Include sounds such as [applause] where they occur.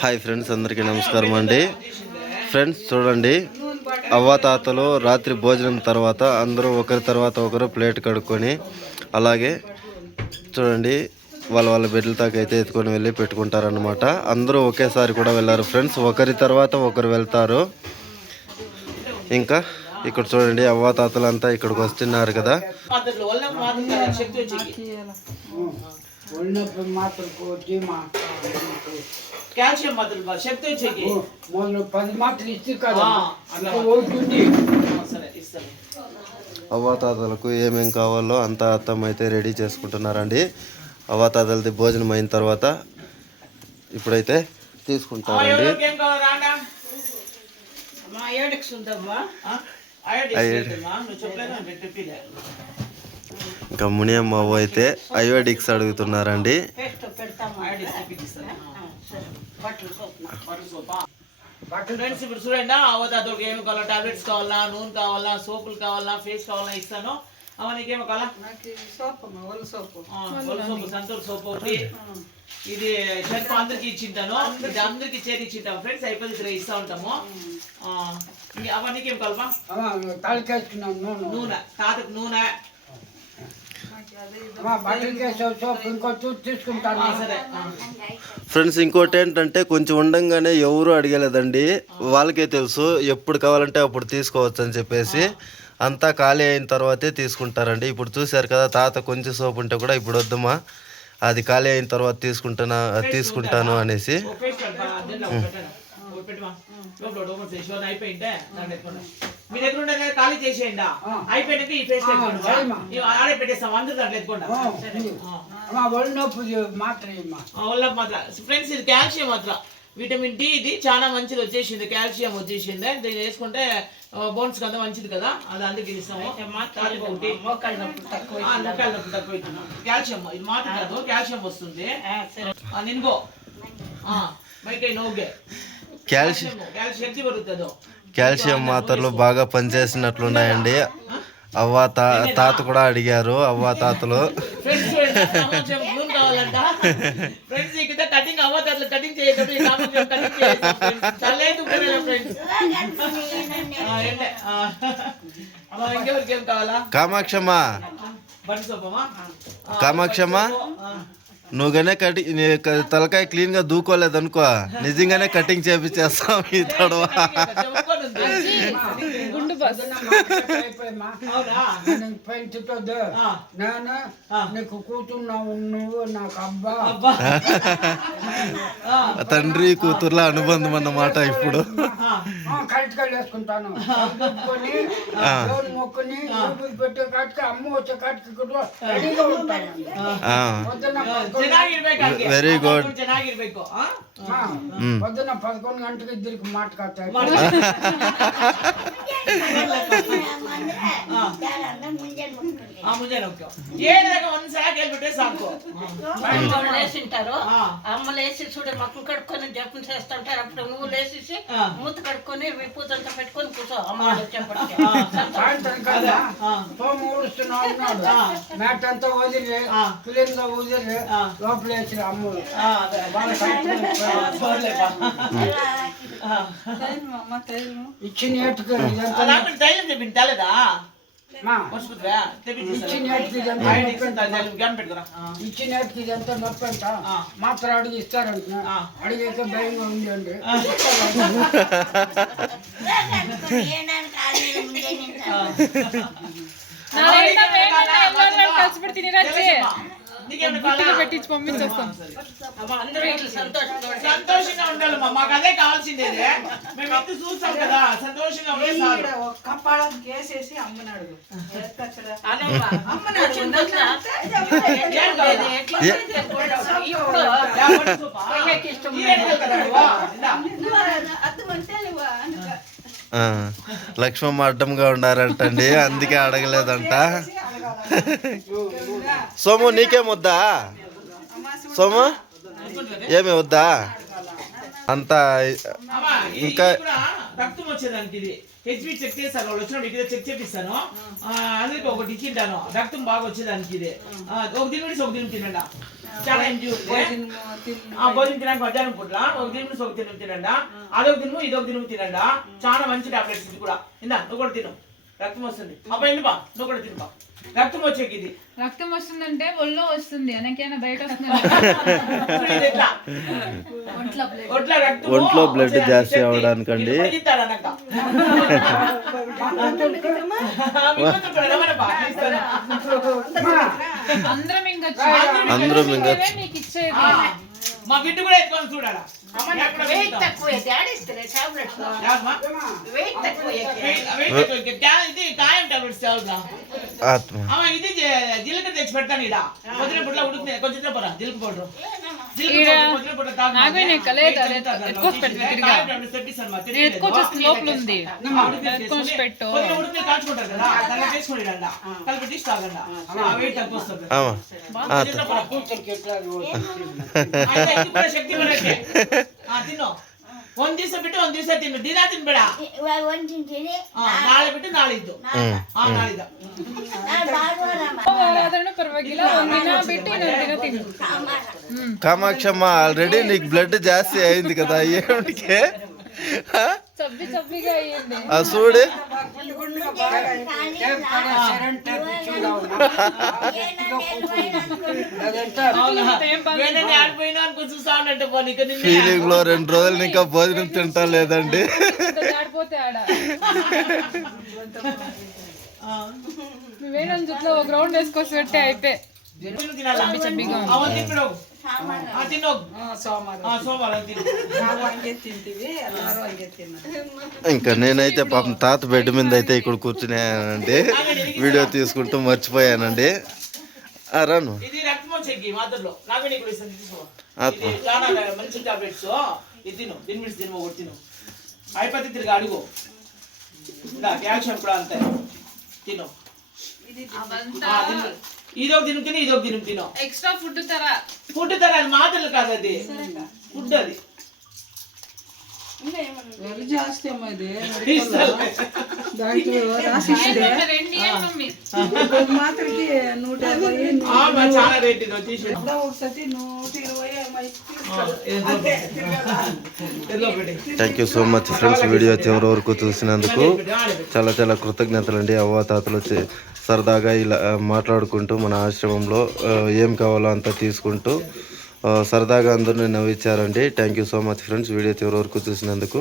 Hi friends అందరికీ నమస్కారం అండి. ఫ్రెండ్స్ చూడండి. అవ్వాతాతలు రాత్రి భోజనం తర్వాత అందరూ ఒకరి తర్వాత ఒకరు ప్లేట్ కడుక్కొని అలాగే చూడండి వాళ్ళ వాళ్ళ బెడ్ల తాకైతే అయితే ఎత్తుకొని వెళ్ళి పెట్టుకుంటారనమాట అందరూ ఒకేసారి కూడా వెళ్ళారు ఫ్రెండ్స్. ఒకరి తర్వాత ఒకరు వెళ్తారు. ఇంకా ఇక్కడ చూడండి అవ్వాతాతలు అంతా ఇక్కడికి వస్తున్నారు కదా. మాత్రం ఉన్నప్పుడు మాత్రం కాల్షియం బా, శక్తి వచ్చేకి. మొన్న పది మాత్రం ఇస్తే కదా. అవుతుంది సరే ఇస్తాను. అవ్వాతాతలకు ఏమేం కావాలో అంతా అత్తమ్మ అయితే రెడీ చేసుకుంటున్నారండి. అవ్వాతాతలది భోజనం అయిన తర్వాత ఇప్పుడైతే తీసుకుంటారండి? అయ్యో ఇంకా మునియమ్మ అవ్వ అయితే అయోడిక్స్ అడుగుతున్నారండి. బట్టలు ఫ్రెండ్స్ ఇప్పుడు చూడండి అవతాతోడికి ఏమి కావాలా? టాబ్లెట్స్ కావాలా? నూనె కావాలా? సోపులు కావాలా? ఫేస్ కావాలా? ఇస్తాను. అవ నీకేమో కావాలా? ఒళ్ళు సోపు. సంతూర్ సోపు ఒకటి. ఇది షర్ట్ అందరికి ఇచ్చింటాను. ఇది అందరికి చేరి ఇచ్చింటాము ఫ్రెండ్స్. అయిపోయి ఇక్కడ ఇస్తా ఉంటాము. అవన్నీ ఏం కలపా నూనె. తాతకు నూనె అమ్మా బట్టలు కేసావు సోపు ఇంకో చూసి తీసుకుంటాను ఆ, సరే ఆ. ఫ్రెండ్స్ ఇంకోటి ఏంటంటే కొంచెం ఉండంగానే ఎవరు అడిగలేదండి. వాళ్ళకే తెలుసు ఎప్పుడు కావాలంటే అప్పుడు తీసుకోవచ్చు అని చెప్పేసి. అంతా ఖాళీ అయిన తర్వాతే తీసుకుంటారండి. ఇప్పుడు చూశారు కదా తాత కొంచెం సోపు ఉంటే కూడా ఇప్పుడు వద్దమ్మా. అది ఖాళీ అయిన తర్వాత తీసుకుంటానా తీసుకుంటాను అనేసి. పెట్టమా. లోపల అయిపోయింటే పెట్టుకోండి. మీ దగ్గర ఉండేది ఖాళీ చేసేయండి? అయిపోయినాక ఈ పేస్ట్ ఆడే పెట్టేస్తాం అందరూ దాంట్లో ఎత్తుకోండి ఒళ్ళు నొప్పి మాత్రం మాత్రం. ఫ్రెండ్స్ ఇది కాల్షియం మాత్రం. విటమిన్ డి ఇది చాలా మంచిది వచ్చేసింది. కాల్షియం వచ్చేసింది. దీన్ని వేసుకుంటే బోన్స్ కదా మంచిది కదా. అది అందుకే ఇస్తాము. ఒకటి. నొప్పి తక్కువ కాల్షియం ఇది మాత్రం కాదు. కాల్షియం వస్తుంది. నిన్గో మైకై. నోగే కాల్షియం కాల్షియం మాత్రలు బాగా పనిచేసినట్లున్నాయండి. అవ్వ తా తాత కూడా అడిగారు అవ్వ తాతలు. కామాక్షమ్మా. కామాక్షమ్మా? ఆ. నువ్వుగానే కటి తలకాయ క్లీన్గా దూకోలేదనుకో నిజంగానే కటింగ్ చేపించేస్తాం ఈ తడవ. నీకు కూతున్నావు నువ్వు నాకు అబ్బా. తండ్రి కూతుర్ల అనుబంధం అన్నమాట ఇప్పుడు. ఆ. కరెక్ట్ గా వేసుకుంటాను కొని దేవుని మొక్కుని ఊపిరి పెట్టే కాటికి అమ్మ వచ్చే కాటికి కూడా రెడీగా ఉంటాను ఆ, పొద్దున్న పదకొండు- ಚೆನ್ನಾಗಿರ್ಬೇಕು పొద్దున పదకొండు గంటలకు ఇద్దరికి మాట [laughs] లేచింటారు. అమ్మ లేచి చూడే మక్కం కడుక్కొని జపం చేస్తుంటారు. అప్పుడు నువ్వు లేచేసి మూత కడుక్కొని విపూతంతా పెట్టుకొని కూర్చో అమ్మ వచ్చేప్పటికి. మ్యాట్ అంతా వదిలి క్లీన్గా వదిలి లోపల వేసిన అమ్మ. ఆ, అదే. బాగా సాయంత్రం ఆ, పోన్లేపా. ఆ. ఇచ్చిన ఏటుకు ఆ, ఇదంతా రాత్రి తైలం తెప్పింది తేలేదా మా, మర్చిపోతువా ఇచ్చిన ఏటుకు ఇదంతా బయట నొప్పి అంట. తైలం గ్యాన్ పెట్టుకురా ఆ. ఇచ్చిన ఏటుకు ఇదంతా నొప్పి అంట ఆ. మాత్ర అడిగి ఇస్తారంట ఆ. అడిగాక భయంగా ఉండండి పెట్టించి పంపించేస్తాం అమ్మ అందరూ ఇట్లా సంతోషంగా సంతోషంగా ఉండాలి మా మాకు అదే కావాల్సిందేది మేము ఎంత చూస్తాం కదా. సంతోషంగా కప్పాళం కేసేసి అమ్మనాడు లక్ష్మమ్మ అడ్డంగా ఉండారంటండి అందుకే అడగలేదంట. సోము నీకేం వద్దా సోము ఏమి వద్దా అంతా ఇంకా- రక్తం వచ్చేదానికి ఇది హెచ్బి చెక్ చేస్తాను వాళ్ళు వచ్చినప్పుడు ఇక్కడ చెక్ చేపిస్తాను అందుకే ఒకటి ఇచ్చింటాను రక్తం బాగా వచ్చేదానికి ఇది ఒక దిన ఒక దిన తినండి చాలా ఎంజీ ఆ భోజనం తినడానికి మధ్యాహ్నం పూట్ల ఒక దినం ఒక తినం తినండి అదొక దినము ఇదొక దినము తినండి చాలా మంచి టాబ్లెట్స్ ఇది కూడా ఇందా నువ్వు కూడా తిను రక్తం వస్తుంది. అబ్బాయి ఇంది బా నువ్వు కూడా రక్తం వచ్చేకి ఇది. రక్తం వస్తుందంటే ఒళ్ళో వస్తుంది వెనకైనా బయట వస్తుంది. ఒంట్లో blood. జాస్తి అవడానికండి. అందరం ఇంకా అందరూ ఇంకా మా బిడ్డ కూడా ఎత్తుకొని చూడాలా? వెయిట్? తక్కువ. టాబ్లెట్స్? వెయిట్ ఎక్కువ. ఇది కాయం టాబ్లెట్స్ అమ్మ ఇది జీలకర్ర తెచ్చి పెడతాను ఇడ పొద్దున పుట్ల ఉడుకునే కొంచెం తినపోరా జీలకర్ర పౌడర్. కాల్చుకుంటారు కదా ಶಕ್ತಿ ತಿನ್ನು. ಒಂದ್ ಬಿಟ್ಟು ಒಂದ್ ದಿವಸ ತಿನ್ನು. ದಿನ ತಿನ್ಬೇಡ. ನಾಳೆ ಬಿಟ್ಟು ನಾಳಿದ್ದು. ಕಾಮಾಕ್ಷಮ್ಮ. ಆಲ್ರೆಡಿ నీకు ಬ್ಲಡ್ ಜಾಸ್ತಿ ಆಯ್ತು ಕದಾ ఏమిటికే చూడు. ఫీలింగ్లో రెండు రోజులు ఇంకా భోజనం తింటా లేదండి. ఒక రౌండ్ వేసుకొచ్చి పెట్టి అయిపోయి ఇంకా నేనైతే పాపం తాత బెడ్ మీద అయితే ఇక్కడ కూర్చున్నానండి. వీడియో తీసుకుంటూ మర్చిపోయానండి. రాను. అయిపోతే తిరిగి అడుగు. క్యాల్షియం కూడా అంతే. తిను. ఇది ఒక తిను తిని ఇది ఒక తిని తిను. ఎక్స్ట్రా ఫుడ్ తర. ఫుడ్ తర అది మాటలు కాదు అది. ఫుడ్ అది. నూట ఇరవై ఒకసారి నూట ఇరవై thank you so much friends video చివరి వరకు చూసినందుకు చాలా చాలా కృతజ్ఞతలు అండి. అవ్వాతాతలు వచ్చి సరదాగా ఇలా మాట్లాడుకుంటూ మన ఆశ్రమంలో ఏం కావాలో అంతా తీసుకుంటూ సరదాగా అందరిని నవ్వించారండి. Thank you so much friends video చివరి వరకు చూసినందుకు